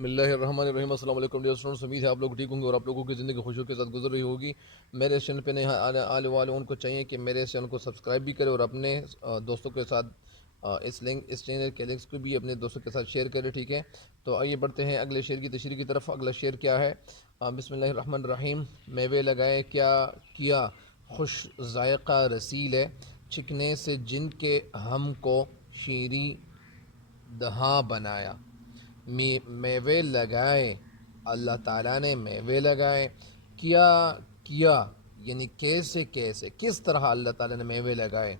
بسم اللہ الرحمن الرحیم۔ السلام علیکم ڈیئر اسٹوڈنٹس، امید ہے آپ لوگ ٹھیک ہوں گے اور آپ لوگوں کی زندگی خوشیوں کے ساتھ گزر رہی ہوگی۔ میرے چینل پہ نئے آنے والے ان کو چاہیے کہ میرے چینل کو سبسکرائب بھی کرے اور اپنے دوستوں کے ساتھ اس چینل کے لنکس کو بھی اپنے دوستوں کے ساتھ شیئر کرے، ٹھیک ہے؟ تو آئیے بڑھتے ہیں اگلے شعر کی تشریح کی طرف۔ اگلا شعر کیا ہے؟ بسم اللہ الرحمن الرحیم۔ میوے لگائے کیا کیا خوش ذائقہ رسیل ہے، چکنے سے جن کے ہم کو شیریں دہاں بنایا۔ میوے لگائے، اللہ تعالیٰ نے میوے لگائے، کیا کیا یعنی کیسے کیسے، کس طرح اللہ تعالیٰ نے میوے لگائے۔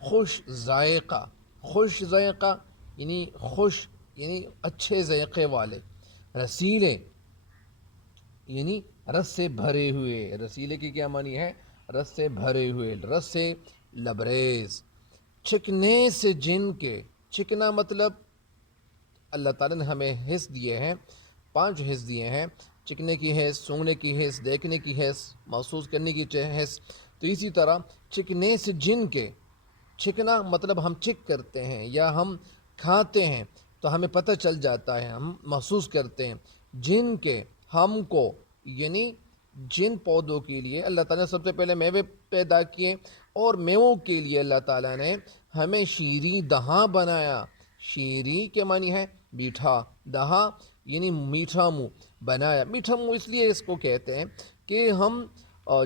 خوش ذائقہ، خوش ذائقہ یعنی خوش یعنی اچھے ذائقے والے، رسیلے یعنی رس سے بھرے ہوئے۔ رسیلے کی کیا معنی ہے؟ رس سے بھرے ہوئے، رس سے لبریز۔ چکنے سے جن کے، چکنا مطلب اللہ تعالیٰ نے ہمیں حص دیے ہیں، 5 حص دیے ہیں، چکنے کی حص، سونگنے کی حص، دیکھنے کی حص، محسوس کرنے کی حص۔ تو اسی طرح چکنے سے جن کے، چکنا مطلب ہم چک کرتے ہیں یا ہم کھاتے ہیں تو ہمیں پتہ چل جاتا ہے، ہم محسوس کرتے ہیں۔ جن کے ہم کو یعنی جن پودوں کے لیے اللہ تعالیٰ نے سب سے پہلے میوے پیدا کیے، اور میووں کے لیے اللہ تعالیٰ نے ہمیں شیریں دہاں بنایا۔ شیریں کے معنی ہے میٹھا، دہاں یعنی میٹھا منہ بنایا۔ میٹھا منہ اس لیے اس کو کہتے ہیں کہ ہم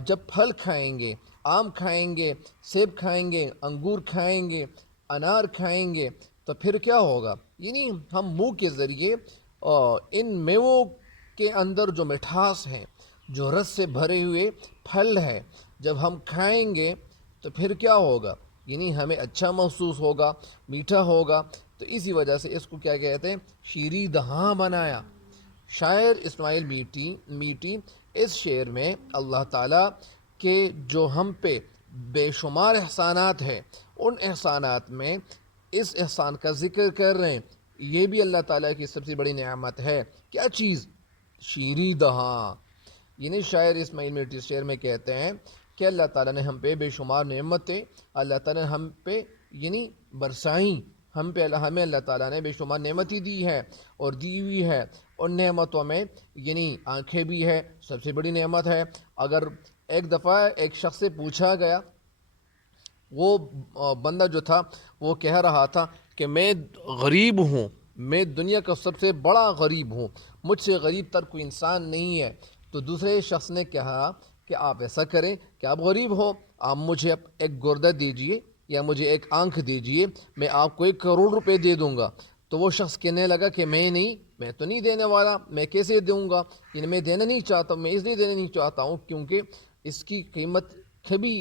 جب پھل کھائیں گے، آم کھائیں گے، سیب کھائیں گے، انگور کھائیں گے، انار کھائیں گے، تو پھر کیا ہوگا؟ یعنی ہم منہ کے ذریعے ان میووں کے اندر جو مٹھاس ہے، جو رس سے بھرے ہوئے پھل ہے، جب ہم کھائیں گے تو پھر کیا ہوگا؟ یعنی ہمیں اچھا محسوس ہوگا، میٹھا ہوگا۔ تو اسی وجہ سے اس کو کیا کہتے ہیں؟ شیریں دہاں بنایا۔ شاعر اسماعیل میٹی اس شعر میں اللہ تعالیٰ کے جو ہم پہ بے شمار احسانات ہیں، ان احسانات میں اس احسان کا ذکر کر رہے ہیں۔ یہ بھی اللہ تعالیٰ کی سب سے بڑی نعمت ہے۔ کیا چیز؟ شیریں دہاں۔ یعنی شاعر اسماعیل میٹی اس شعر میں کہتے ہیں کہ اللہ تعالیٰ نے ہم پہ بے شمار نعمتیں، اللہ تعالیٰ نے ہم پہ یعنی برسائیں، ہمیں اللہ تعالیٰ نے بے شمار نعمتیں دی ہے اور دی ہوئی ہے۔ ان نعمتوں میں یعنی آنکھیں بھی ہے، سب سے بڑی نعمت ہے۔ اگر ایک دفعہ ایک شخص سے پوچھا گیا، وہ بندہ جو تھا وہ کہہ رہا تھا کہ میں غریب ہوں، میں دنیا کا سب سے بڑا غریب ہوں، مجھ سے غریب تر کوئی انسان نہیں ہے۔ تو دوسرے شخص نے کہا کہ آپ ایسا کریں کہ آپ غریب ہو، آپ مجھے ایک گردہ دیجئے یا مجھے ایک آنکھ دیجئے، میں آپ کو 1 کروڑ روپے دے دوں گا۔ تو وہ شخص کہنے لگا کہ میں تو نہیں دینے والا، میں کیسے دوں گا؟ یعنی میں دینا نہیں چاہتا ہوں، میں اس لیے دینا نہیں چاہتا ہوں کیونکہ اس کی قیمت کبھی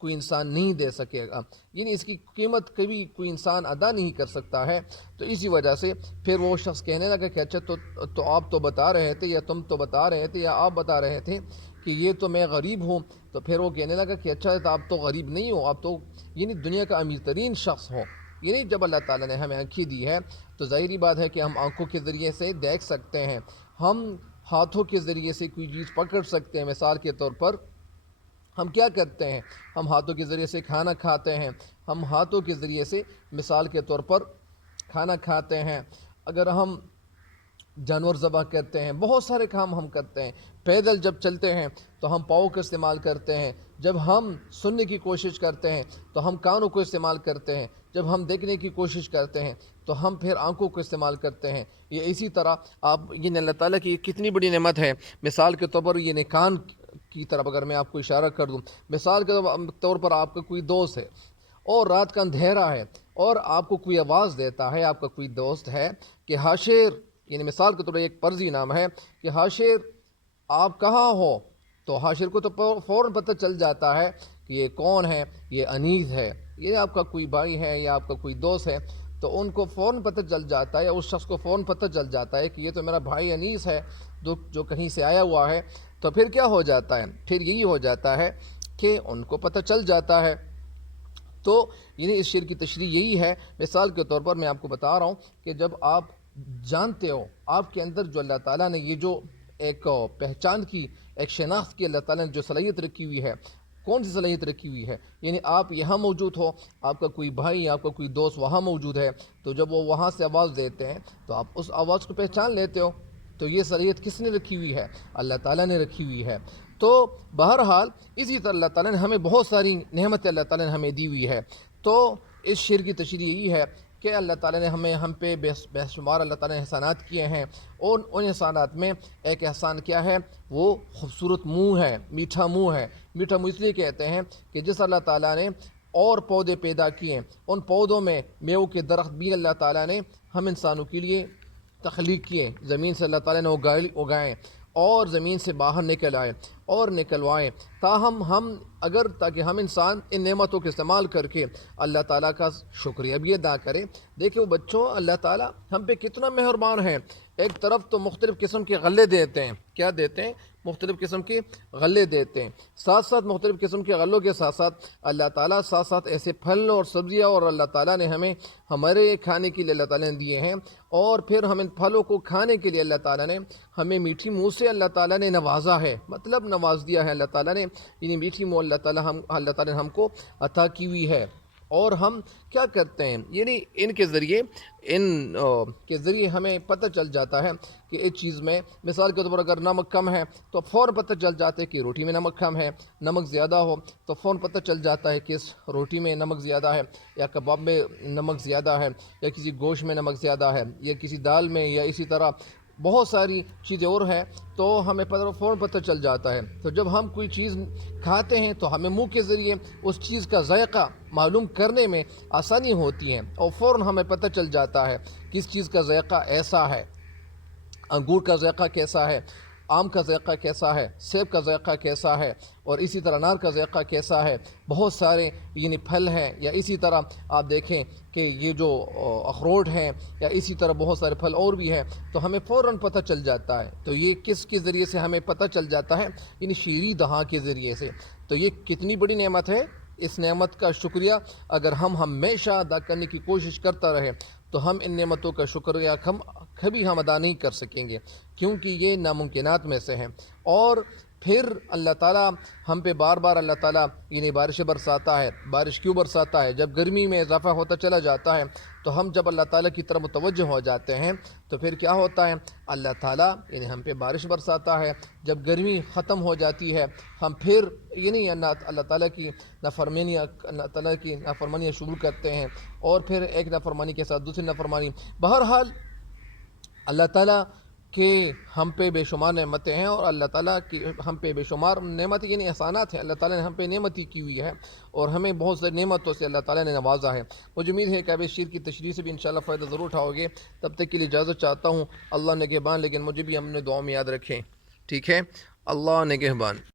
کوئی انسان نہیں دے سکے گا، یعنی اس کی قیمت کبھی کوئی انسان ادا نہیں کر سکتا ہے۔ تو اسی وجہ سے پھر وہ شخص کہنے لگا کہ اچھا تو آپ تو بتا رہے تھے، یا تم تو بتا رہے تھے، یا آپ بتا رہے تھے کہ یہ تو میں غریب ہوں۔ تو پھر وہ کہنے لگا کہ اچھا تو آپ تو غریب نہیں ہو، آپ تو یعنی دنیا کا امیر ترین شخص ہو۔ یعنی جب اللہ تعالیٰ نے ہمیں آنکھیں دی ہے تو ظاہری بات ہے کہ ہم آنکھوں کے ذریعے سے دیکھ سکتے ہیں، ہم ہاتھوں کے ذریعے سے کوئی چیز پکڑ سکتے ہیں۔ مثال کے طور پر ہم کیا کرتے ہیں؟ ہم ہاتھوں کے ذریعے سے کھانا کھاتے ہیں، ہم ہاتھوں کے ذریعے سے مثال کے طور پر کھانا کھاتے ہیں۔ اگر ہم جانور ذبح کرتے ہیں، بہت سارے کام ہم کرتے ہیں۔ پیدل جب چلتے ہیں تو ہم پاؤں کا استعمال کرتے ہیں، جب ہم سننے کی کوشش کرتے ہیں تو ہم کانوں کو استعمال کرتے ہیں، جب ہم دیکھنے کی کوشش کرتے ہیں تو ہم پھر آنکھوں کو استعمال کرتے ہیں۔ یہ اسی طرح یہ اللہ تعالیٰ کی کتنی بڑی نعمت ہے۔ مثال کے طور پر یہ کان کی طرف اگر میں آپ کو اشارہ کر دوں، مثال کے طور پر آپ کا کوئی دوست ہے اور رات کا اندھیرا ہے اور آپ کو کوئی آواز دیتا ہے، آپ کا کوئی دوست ہے کہ حاشر، یعنی مثال کے طور پر ایک پرزی نام ہے کہ حاشر آپ کہاں ہو، تو حاشر کو تو فوراً پتہ چل جاتا ہے کہ یہ کون ہے، یہ انیس ہے، یہ آپ کا کوئی بھائی ہے یا آپ کا کوئی دوست ہے۔ تو ان کو فوراً پتہ چل جاتا ہے، یا اس شخص کو فوراً پتہ چل جاتا ہے کہ یہ تو میرا بھائی انیس ہے جو کہیں سے آیا ہوا ہے۔ تو پھر کیا ہو جاتا ہے؟ پھر یہی ہو جاتا ہے کہ ان کو پتہ چل جاتا ہے۔ تو یعنی اس شعر کی تشریح یہی ہے۔ مثال کے طور پر میں آپ کو بتا رہا ہوں کہ جب آپ جانتے ہو، آپ کے اندر جو اللہ تعالیٰ نے یہ جو ایک پہچان کی، ایک شناخت کی اللہ تعالیٰ نے جو صلاحیت رکھی ہوئی ہے، کون سی صلاحیت رکھی ہوئی ہے؟ یعنی آپ یہاں موجود ہو، آپ کا کوئی بھائی، آپ کا کوئی دوست وہاں موجود ہے، تو جب وہ وہاں سے آواز دیتے ہیں تو آپ اس آواز کو پہچان لیتے ہو۔ تو یہ صلاحیت کس نے رکھی ہوئی ہے؟ اللہ تعالیٰ نے رکھی ہوئی ہے۔ تو بہرحال اسی طرح اللہ تعالیٰ نے ہمیں بہت ساری نعمتیں اللہ تعالیٰ نے ہمیں دی ہوئی ہے۔ تو اس شعر کی تشریح یہی ہے کہ اللہ تعالیٰ نے ہم پہ بے شمار اللہ تعالیٰ نے احسانات کیے ہیں، اور ان احسانات میں ایک احسان کیا ہے؟ وہ خوبصورت منہ ہے، میٹھا منہ ہے۔ میٹھا منہ اس لیے کہتے ہیں کہ جس اللہ تعالیٰ نے اور پودے پیدا کیے، ان پودوں میں میووں کے درخت بھی اللہ تعالیٰ نے ہم انسانوں کے لیے تخلیق کیے، زمین سے اللہ تعالیٰ نے اگائیں اور زمین سے باہر نکل آئے اور نکلوائیں، تاہم تاکہ ہم انسان ان نعمتوں کے استعمال کر کے اللہ تعالیٰ کا شکریہ بھی ادا کریں۔ دیکھیں بچوں، اللہ تعالیٰ ہم پہ کتنا مہربان ہے۔ ایک طرف تو مختلف قسم کے غلے دیتے ہیں، کیا دیتے ہیں؟ مختلف قسم کے غلے دیتے ہیں، ساتھ ساتھ مختلف قسم کے غلوں کے ساتھ ساتھ اللہ تعالیٰ ایسے پھل اور سبزیاں اور اللہ تعالیٰ نے ہمیں ہمارے کھانے کے لیے اللہ تعالیٰ نے دیے ہیں، اور پھر ہم ان پھلوں کو کھانے کے لیے اللہ تعالیٰ نے ہمیں میٹھی منہ سے اللہ تعالیٰ نے نوازا ہے، مطلب نواز دیا ہے اللہ تعالیٰ نے، یعنی میٹھی منہ اللہ تعالیٰ نے ہم کو عطا کی ہوئی ہے۔ اور ہم کیا کرتے ہیں؟ یعنی ان کے ذریعے ہمیں پتہ چل جاتا ہے کہ اس چیز میں، مثال کے طور پر اگر نمک کم ہے تو فوراً پتہ چل جاتا ہے کہ روٹی میں نمک کم ہے، نمک زیادہ ہو تو فوراً پتہ چل جاتا ہے کہ اس روٹی میں نمک زیادہ ہے، یا کباب میں نمک زیادہ ہے، یا کسی گوشت میں نمک زیادہ ہے، یا کسی دال میں، یا اسی طرح بہت ساری چیزیں اور ہیں، تو ہمیں فوراً پتہ چل جاتا ہے۔ تو جب ہم کوئی چیز کھاتے ہیں تو ہمیں منہ کے ذریعے اس چیز کا ذائقہ معلوم کرنے میں آسانی ہوتی ہے، اور فوراً ہمیں پتہ چل جاتا ہے کہ اس چیز کا ذائقہ ایسا ہے، انگور کا ذائقہ کیسا ہے، آم کا ذائقہ کیسا ہے، سیب کا ذائقہ کیسا ہے، اور اسی طرح انار کا ذائقہ کیسا ہے۔ بہت سارے یعنی پھل ہیں، یا اسی طرح آپ دیکھیں کہ یہ جو اخروٹ ہیں، یا اسی طرح بہت سارے پھل اور بھی ہیں، تو ہمیں فوراً پتہ چل جاتا ہے۔ تو یہ کس کے ذریعے سے ہمیں پتہ چل جاتا ہے؟ یعنی شیریں دہاں کے ذریعے سے۔ تو یہ کتنی بڑی نعمت ہے۔ اس نعمت کا شکریہ اگر ہم ہمیشہ ادا کرنے کی کوشش کرتا رہے تو ہم ان نعمتوں کا شکریہ کبھی ہم ادا نہیں کر سکیں گے، کیونکہ یہ ناممکنات میں سے ہیں۔ اور پھر اللہ تعالیٰ ہم پہ بار بار اللہ تعالیٰ یعنی بارشیں برساتا ہے۔ بارش کیوں برساتا ہے؟ جب گرمی میں اضافہ ہوتا چلا جاتا ہے تو ہم جب اللہ تعالیٰ کی طرف متوجہ ہو جاتے ہیں تو پھر کیا ہوتا ہے؟ اللہ تعالیٰ یعنی ہم پہ بارش برساتا ہے۔ جب گرمی ختم ہو جاتی ہے ہم پھر یعنی اللہ تعالیٰ کی نافرمانیاں شروع کرتے ہیں، اور پھر ایک نافرمانی کے ساتھ دوسری نافرمانی۔ بہرحال اللہ تعالیٰ کہ ہم پہ بے شمار نعمتیں ہیں، اور اللہ تعالیٰ کی ہم پہ بے شمار نعمتیں یعنی احسانات ہیں۔ اللہ تعالیٰ نے ہم پہ نعمتی کی ہوئی ہے، اور ہمیں بہت ساری نعمتوں سے اللہ تعالیٰ نے نوازا ہے۔ مجھے امید ہے کہ اب اس شعر کی تشریح سے بھی انشاءاللہ فائدہ ضرور اٹھاؤ گے۔ تب تک کے لیے اجازت چاہتا ہوں۔ اللہ نگہبان، لیکن مجھے بھی ہم نے دعا میں یاد رکھیں، ٹھیک ہے؟ اللہ نگہبان۔